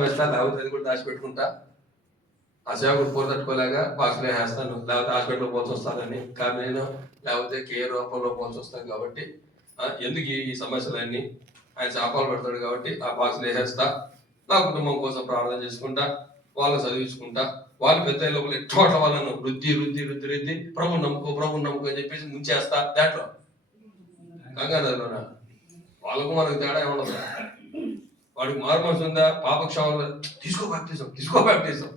వేస్తా, లేకపోతే అది కూడా దాచిపెట్టుకుంటా. ఆ సేవకుడు పోతట్టుకోలేక బాక్స్లో వేస్తాను, లేకపోతే హాస్పిటల్లో పోల్సి వస్తానని, కానీ నేను లేకపోతే కేర్ రూపంలో పోల్సి వస్తాను. కాబట్టి ఎందుకు ఈ సమస్యలన్నీ, ఆయన శాపాలు పెడతాడు కాబట్టి ఆ బాక్స్లో వేసేస్తా. నా కుటుంబం కోసం ప్రార్థన చేసుకుంటా, వాళ్ళని చదివించుకుంటా, వాళ్ళు పెద్ద లోపల ఎట్లా వాళ్ళను రుద్ది ప్రభు నమ్ముకో అని చెప్పేసి ముంచేస్తా. దాంట్లో గంగాధరలోన వాళ్ళకు మనకు తేడా ఉండదు. వాడికి మారు మనసు ఉందా, పాపక్షామంలో తీసుకో బ్యాప్టిజం.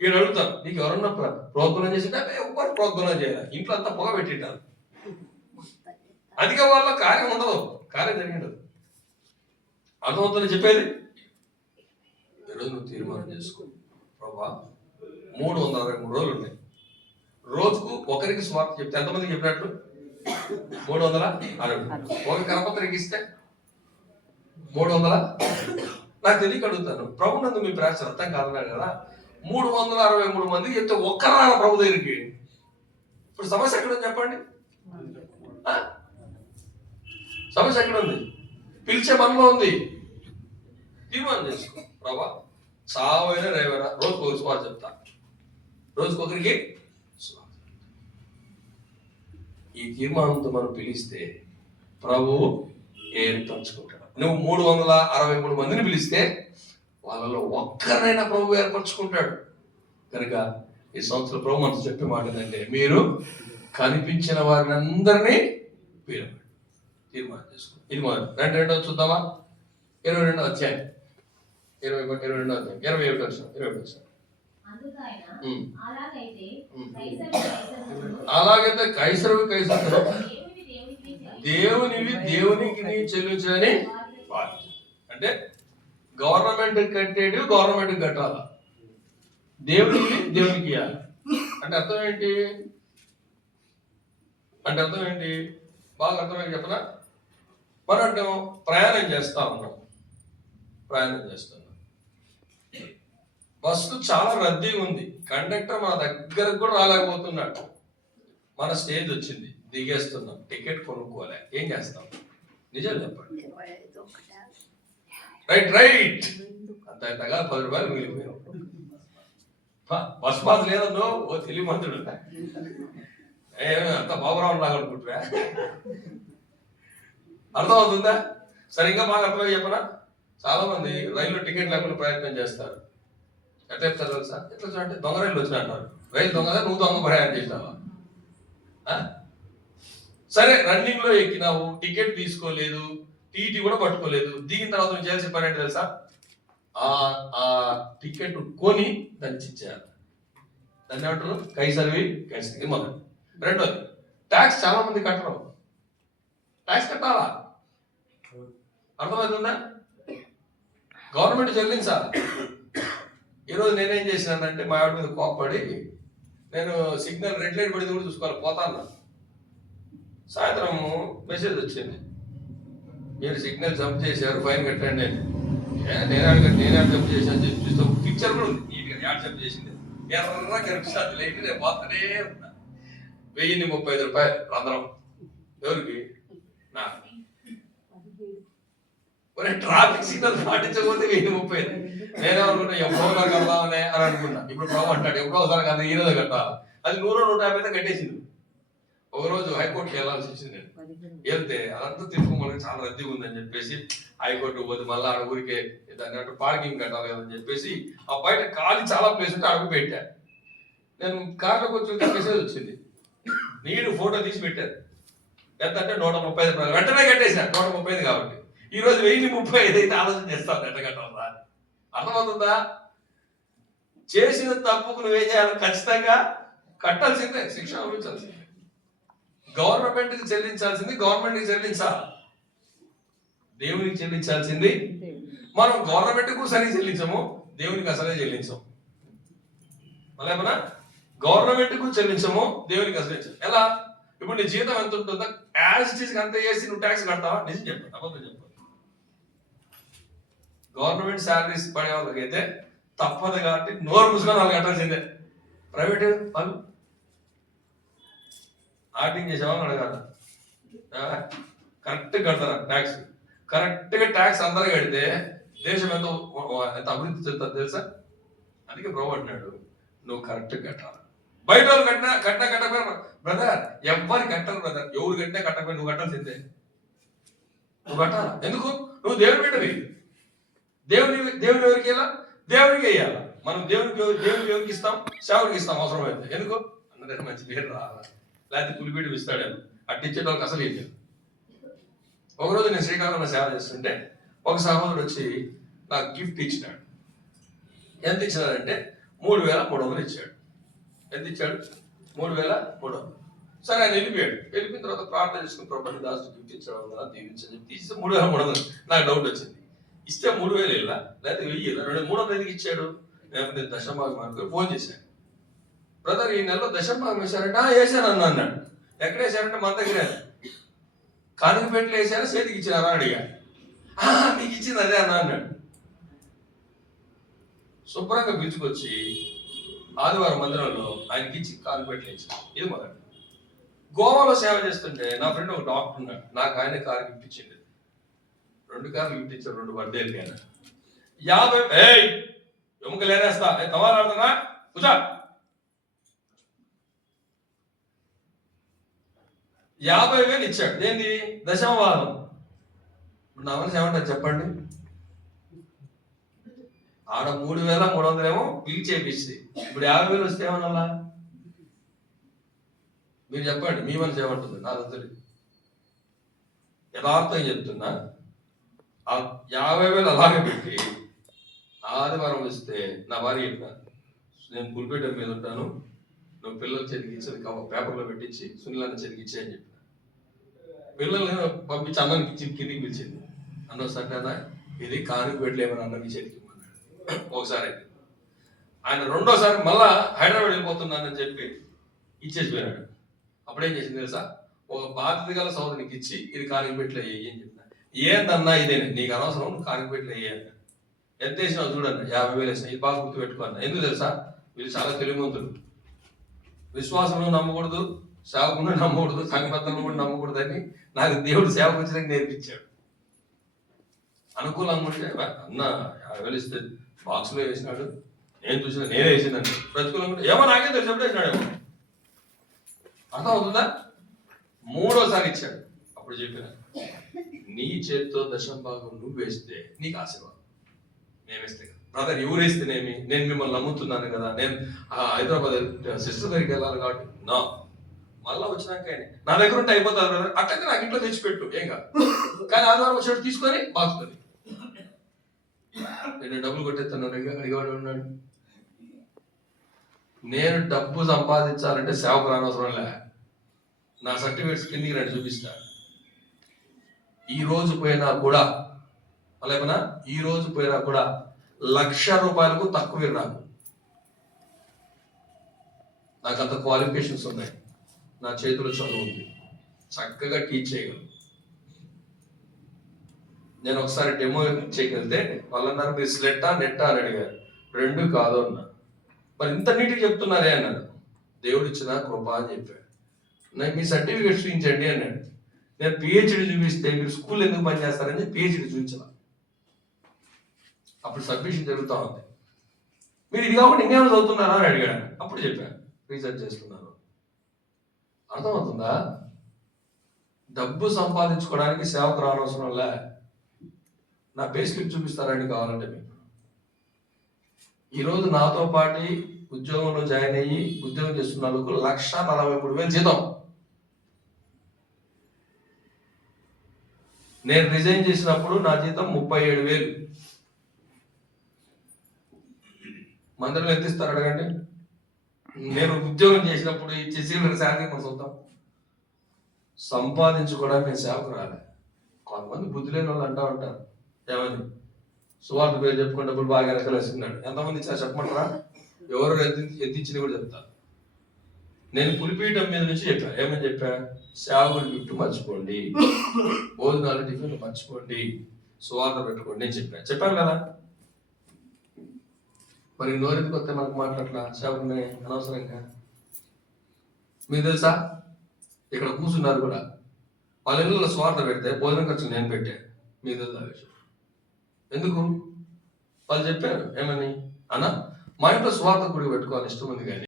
ఈయన అడుగుతాను, నీకు ఎవరన్నా ప్రోద్బలం చేసింటే ఎవ్వరు ప్రోద్బలం చేయాలి, ఇంట్లో అంతా పొగ పెట్టింటారు. అదిగా వాళ్ళ కార్యం ఉండదు, కార్యం జరిగిండదు. అర్థమవుతుందని చెప్పేది. ఈరోజు నువ్వు తీర్మానం చేసుకో, ప్రభా 363 రోజులు ఉన్నాయి, రోజుకు ఒకరికి స్వార్థ చెప్తే ఎంతమందికి చెప్పినట్లు? 360. ఒక కరపత్రికి ఇస్తే 300. నాకు తెలియక అడుగుతాను, ప్రభు నందు మీ ప్రయాసం అర్థం కాదన్నాడు కదా, 363 మందికి చెప్తే ఒక్కరా ప్రభు దగ్గరికి? ఇప్పుడు సమస్య ఎక్కడ ఉంది చెప్పండి? సమస్య ఎక్కడ ఉంది? పిలిచే మనలో ఉంది. తీర్మానం చేసుకో, ప్రభా చావైనా రేవైనా రోజుకు ఒక స్వార్థ చెప్తా, రోజుకొకరికి. ఈ తీర్మానంతో మనం పిలిస్తే ప్రభువు ఏర్పరచుకుంటాడు. నువ్వు 363 మందిని పిలిస్తే వాళ్ళలో ఒక్కరైనా ప్రభు ఏర్పరచుకుంటాడు. కనుక ఈ సంవత్సరం ప్రభు మనసు చెప్పే మాట ఏంటంటే, మీరు కనిపించిన వారిని అందరినీ పిలవండి. తీర్మానం చేసుకో. ఇది మొదలు 22 చూద్దామా? 22 అధ్యాయం 22 అధ్యాయం 21 వర్షం 21 వర్షం. అలాగైతే కైసరువి కైసరు, దేవునివి దేవునికి చెల్లించని. అంటే గవర్నమెంట్ కట్టేది గవర్నమెంట్ కట్టాల, దేవునికి దేవునికి ఇవ్వాలి. అంటే అర్థం ఏంటి? బాగా అర్థమైంది చెప్పనా? మనం ప్రయాణం చేస్తున్నాం, బస్సు చాలా రద్దీగా ఉంది, కండక్టర్ మన దగ్గరకు కూడా రాలేకపోతున్నాడు. మన స్టేజ్ వచ్చింది, దిగేస్తున్నాం, టికెట్ కొనుక్కోలే, ఏం చేస్తాం? నిజం చెప్పండి. రైట్ అంతగా 10 రూపాయలు మిగిలిపోయాం. బస్ పాస్ లేదన్నో ఓ తెలియమంతుడు, అంత బాబురావు లాగా అనుకుంటున్నా. అర్థమవుతుందా? సరే, ఇంకా బాగా అర్థమై చెప్పనా? చాలా మంది రైల్లో టికెట్ లేకుండా ప్రయత్నం చేస్తారు. ఎట్లా చెప్తారు తెలుసా? ఎట్లా అంటే దొంగ రైలు వచ్చిన అంటారు. రైలు దొంగదా, నువ్వు దొంగ ప్రయాణం చేసినావా? సరే, రన్నింగ్ లో ఎక్కినావు, టికెట్ తీసుకోలేదు, టీటీ కూడా పట్టుకోలేదు, దిగిన తర్వాత నువ్వు చేయాల్సిన పని ఏంటి తెలుసా? ఆ టికెట్ కొని దాన్ని ఇచ్చేయాలి. దాన్ని ఏమంటారు? కైసరివి కైసరి. మొదటి. రెండోది, ట్యాక్స్ చాలా మంది కట్టరు. ట్యాక్స్ కట్టాలా? అర్థమవుతుందా? గవర్నమెంట్ చెల్లించాలి. ఈరోజు నేనేం చేసినానంటే, మా ఆవిడ మీద కోప్పడి నేను సిగ్నల్ రెడ్ లైట్ పడింది కూడా చూసుకోవాలి, పోతాను. సాయంత్రం మెసేజ్ వచ్చింది, మీరు సిగ్నల్ జంప్ చేశారు, ఫైన్ కట్టండి. నేనే జంప్ చేశాను చూస్తే పిక్చర్ కూడా ఉంది నీట్గా, యాడ్ జంప్ చేసింది, ఎర్రగా కనిపిస్తుంది లైట్. నేను పోతానే ఉన్నా. 1035 రూపాయలు అందరం. ఎవరికి? నా ట్రాఫిక్ సిగ్నల్ పాటించకపోతే 1035. నేనేమనుకున్నా, ఎప్పుడో కడదామనే అని అనుకున్నా. ఇప్పుడు ప్రభు అంటాడు, ఎప్పుడో ఒకసారి కదా, ఈ రోజు కట్టాలి. అది 100-150 కట్టేసింది. ఒకరోజు హైకోర్టుకి వెళ్ళాల్సి వచ్చింది. నేను వెళ్తే అదంతా తిరుగు మనకి చాలా రద్దీగా ఉందని చెప్పేసి హైకోర్టు పోతే మళ్ళీ అడుగురికి దాన్ని పార్కింగ్ కట్టాలి కదని చెప్పేసి ఆ బయట ఖాళీ చాలా ప్లేస్ ఉంటే అడుగు పెట్టా. నేను కార్లోకి వచ్చి మెసేజ్ వచ్చింది, నేను ఫోటో తీసి పెట్టాను. ఎంత అంటే 135 రూపాయలు. వెంటనే కట్టేసా, 135 కాబట్టి. ఈ రోజు 1035 అయితే ఆలోచన చేస్తాను ఎంత కట్టాలా. అర్థమవుతుందా? చేసిన తప్పుకు నువ్వేం చేయాలి? ఖచ్చితంగా కట్టాల్సిందే, శిక్ష అనుభవించాల్సిందే. గవర్నమెంట్కి చెల్లించాల్సింది గవర్నమెంట్కి చెల్లించాలి, దేవునికి చెల్లించాల్సింది మనం గవర్నమెంట్కు సరిగ్గా చెల్లించము, దేవునికి అసలే చెల్లించము. మళ్ళీ ఏమన్నా గవర్నమెంట్కు చెల్లించము, దేవునికి అసలే చెల్లించము. ఎలా? ఇప్పుడు నీ జీతం ఎంత ఉంటుందో యాజ్ ఇట్ ఈస్ అంత చేసి నువ్వు ట్యాక్స్ కడతావా? నిజం చెప్పండి, అబద్ధం చెప్పండి. గవర్నమెంట్ శాలరీస్ పడే వాళ్ళకైతే తప్పదు కాబట్టి నోరు మూసుకొని వాళ్ళు కట్టాల్సిందే. ప్రైవేట్ వాళ్ళు ఆర్టింగ్ చేసేవాళ్ళని అడగాలి, కరెక్ట్ కడతారా ట్యాక్స్? కరెక్ట్గా ట్యాక్స్ అందరూ కడితే దేశం ఎంత అభివృద్ధి చెందుతుంది తెలుసా? అందుకే ప్రభు అంటున్నాడు, నువ్వు కరెక్ట్ కట్టాలి. బయట వాళ్ళు కట్టకపోయినా బ్రదర్, ఎవ్వరు కట్టరు బ్రదర్. ఎవరు కట్టినా కట్టకపోయి నువ్వు కట్టాల్సిందే. నువ్వు కట్టాలా? ఎందుకు? నువ్వు దేవుని బిడ్డవి. దేవుని ఎవరికి ఇవ్వాలా? దేవునికి వేయాలా. మనం దేవునికి ఎవరికి ఇస్తాం? సేవకి ఇస్తాం అవసరమైతే. ఎందుకు? అందరికీ మంచి పేరు రావాలి, లేకపోతే పులిపీడి ఇస్తాడేమో. అట్టిచ్చే వాళ్ళకి అసలు ఏం లేదు. ఒకరోజు నేను శ్రీకాకుళంలో సేవ చేస్తుంటే ఒక సహోదరుడు వచ్చి నాకు గిఫ్ట్ ఇచ్చినాడు. ఎంత ఇచ్చినాడంటే 3,300 ఇచ్చాడు. ఎంత ఇచ్చాడు? 3,300. సరే ఆయన వెళ్ళిపోయిన తర్వాత ప్రార్థన చేసుకుని ప్రభుత్వ దాసు గిఫ్ట్ ఇచ్చాడు కదా, దీవించని చెప్పి తీస్తే 3,300. నాకు డౌట్ వచ్చింది, ఇస్తే 3,000 ఇలా లేకపోతే 1,000 300 ఎందుకు ఇచ్చాడు? లేకపోతే దశభాగం అనుకుని ఫోన్ చేశాను. బ్రదర్, ఈ నెలలో దశభాగం వేశారంటే వేసాను అన్నాడు. ఎక్కడ వేశారంటే మన దగ్గర కానుకపేటలో వేసారా, చేతికి ఇచ్చినారా అడిగా. మీకు ఇచ్చింది అదే అన్నాడు. శుభ్రంగా పిలుచుకొచ్చి ఆదివారం మందిరంలో ఆయనకి ఇచ్చి కానుకపేటలో ఇచ్చాను. ఇది మొదటి. గోవాలో సేవ చేస్తుంటే నా ఫ్రెండ్ ఒక డాక్టర్ ఉన్నాడు, నాకు ఆయన కారు గిఫ్ట్ ఇచ్చింది. 2 కార్లు గిఫ్ట్ ఇచ్చారు, 2 బర్త్డేలకి. ఆయన 50 ఎముక లేనేస్తా తవాలాడుతున్నా కూర్చో 50,000 ఇచ్చాడు. ఏంది? దశమవాదం. ఇప్పుడు నా మనసు ఏమంటారు చెప్పండి? ఆడ 3,300 ఏమో బిల్ చేపించి ఇప్పుడు 50,000 వస్తే ఏమన్నా? మీరు చెప్పండి, మీ మనసు ఏమంటుంది? నాకు తెలియదు. యథార్థం చెప్తున్నా, ఆ 50,000 అలాగే పెట్టి ఆదివారం వస్తే నా భార్య చెప్పినాను, నేను పులిపేట మీద ఉంటాను, నువ్వు పిల్లలు చెరిగించేది పేపర్లో పెట్టించి సునీలన్న చెరిగించే అని చెప్పిన. పిల్లల్ని పంపించి అన్నానికి ఇచ్చి కిందికి పిలిచింది. అన్న సరేనా ఇది కానుక పెట్టలేమని అన్నకి చేతికి ఇమ్మన్నాడు ఒకసారి. ఆయన రెండోసారి మళ్ళా హైదరాబాద్ వెళ్ళిపోతున్నానని చెప్పి ఇచ్చేసి పోయినాడు. అప్పుడేం చేసింది తెలుసా? ఒక బాధ్యత గల సోదరునికి ఇచ్చి ఇది కానుక పెట్టలే అని చెప్పిన. ఏందన్నా ఇదే, నీకు అనవసరం, నువ్వు కానుక పెట్టలే అన్న. ఎంత వేసినావు చూడన్న, 50,000 వేసిన. ఇది బాగా గుర్తు పెట్టుకున్నా. ఎందుకు తెలుసా? వీళ్ళు చాలా తెలివిమంతులు. విశ్వాసంలో నమ్మకూడదు, సేవకుని నమ్మకూడదు, సంఘబద్ధంలో కూడా నమ్మకూడదు అని నాకు దేవుడు సేవకు వచ్చినాక నేర్పించాడు. అనుకూలంగా ఉంటే అన్న 50,000 ఇస్తే బాక్స్లో వేసినాడు, నేను చూసిన నేనే వేసిందండి. ప్రతికూలంగా ఉంటే ఏమో నాకే తెలిసి ఎప్పుడు వేసినాడేమో. అర్థం అవుతుందా? 3వసారి ఇచ్చాడు. అప్పుడు చెప్పిన, నీ చేతితో దశంభాగం నువ్వు వేస్తే నీకు ఆశీర్వాదం, నేను వేస్తే కదా. బ్రదర్, ఎవరు వేస్తేనేమి, నేను మిమ్మల్ని నమ్ముతున్నాను కదా, నేను హైదరాబాద్ సిస్టర్ దగ్గరికి వెళ్ళాలి కాబట్టి నా మళ్ళా వచ్చినాక నా దగ్గర ఉంటే అయిపోతుంది బ్రదర్, అట్లయితే నాకు ఇంట్లో తెచ్చిపెట్టు ఏం కాదు, కానీ ఆదివారం వచ్చేటట్టు తీసుకొని బాగుతుంది. నేను డబ్బులు కొట్టేస్తాను అడిగాడు ఉన్నాడు. నేను డబ్బు సంపాదించాలంటే సేవకు రానవసరం లే, నా సర్టిఫికేట్స్ కిందికి రండి చూపిస్తా. ఈ రోజు పోయినా కూడా అలాగనా, ఈ రోజు పోయినా కూడా ₹1,00,000 తక్కువ నాకు అంత క్వాలిఫికేషన్స్ ఉన్నాయి, నా చేతిలో చదువు ఉంది, చక్కగా టీచ్ చేయగలను. నేను ఒకసారి డెమో చేయగలిగితే వాళ్ళన్నారు మీరు స్లెట్టా నెట్టా అని అడిగారు. 2 కాదు అన్నా. మరి ఇంత నీట్గా చెప్తున్నారే అన్నాడు. దేవుడు ఇచ్చిన కృప అని చెప్పాడు. నాకు మీ సర్టిఫికేట్ చూపించండి అన్నాడు. నేను పిహెచ్డి చూపిస్తే మీరు స్కూల్ ఎందుకు పనిచేస్తారని పిహెచ్డి చూపించాల. అప్పుడు సబ్మిషన్ జరుగుతూ ఉంది. మీరు ఇది కాకుండా ఇంకేమైనా చదువుతున్నారా అని అడిగాడు. అప్పుడు చెప్పాను రీసెర్చ్ చేస్తున్నాను. అర్థమవుతుందా? డబ్బు సంపాదించుకోవడానికి సేవకు రానవసరం లే, నా పే స్లిప్ చూపిస్తారని కావాలంటే మీకు. ఈరోజు నాతో పాటు ఉద్యోగంలో జాయిన్ అయ్యి ఉద్యోగం చేస్తున్న వాళ్ళకు 1,43,000 జీతం. నేను రిజైన్ చేసినప్పుడు నా జీతం 37,000. మందిరంలో ఎంత ఇస్తారు అడగండి. నేను ఉద్యోగం చేసినప్పుడు ఇచ్చేసి శాలరీ మన సొంతం. సంపాదించుకోవడానికి నేను సేవకు రాలే. కొంతమంది బుద్ధి లేని వాళ్ళు అంటూ ఉంటారు, ఏమని సువార్త పేరు చెప్పుకుని డబ్బులు బాగా వెనకలేసుకున్నాడు. ఎంతమంది ఇచ్చారు చెప్పమంటారా? ఎవరు ఎత్తిచ్చింది కూడా చెప్తారు. నేను పులిపీఠం మీద నుంచి చెప్పాను. ఏమని చెప్పా? సేవకుడి గిఫ్ట్ మర్చిపోండి, భోజనాలు టిఫిన్లు మర్చిపోండి, సువార్త పెట్టుకోండి నేను చెప్పాను కదా. మరి నోరెందుకు వస్తే మనకు మాట్లాడలా సేవకుని అనవసరంగా. మీకు తెలుసా, ఇక్కడ కూర్చున్నారు కూడా, వాళ్ళ ఇళ్ళలో స్వార్థ పెడితే భోజనం ఖర్చు నేను పెట్టాను. మీకు తెలుసా విషయం? ఎందుకు? వాళ్ళు చెప్పారు ఏమని, అన్న మా ఇంట్లో స్వార్థ గుడి పెట్టుకోవాలని ఇష్టం ఉంది కానీ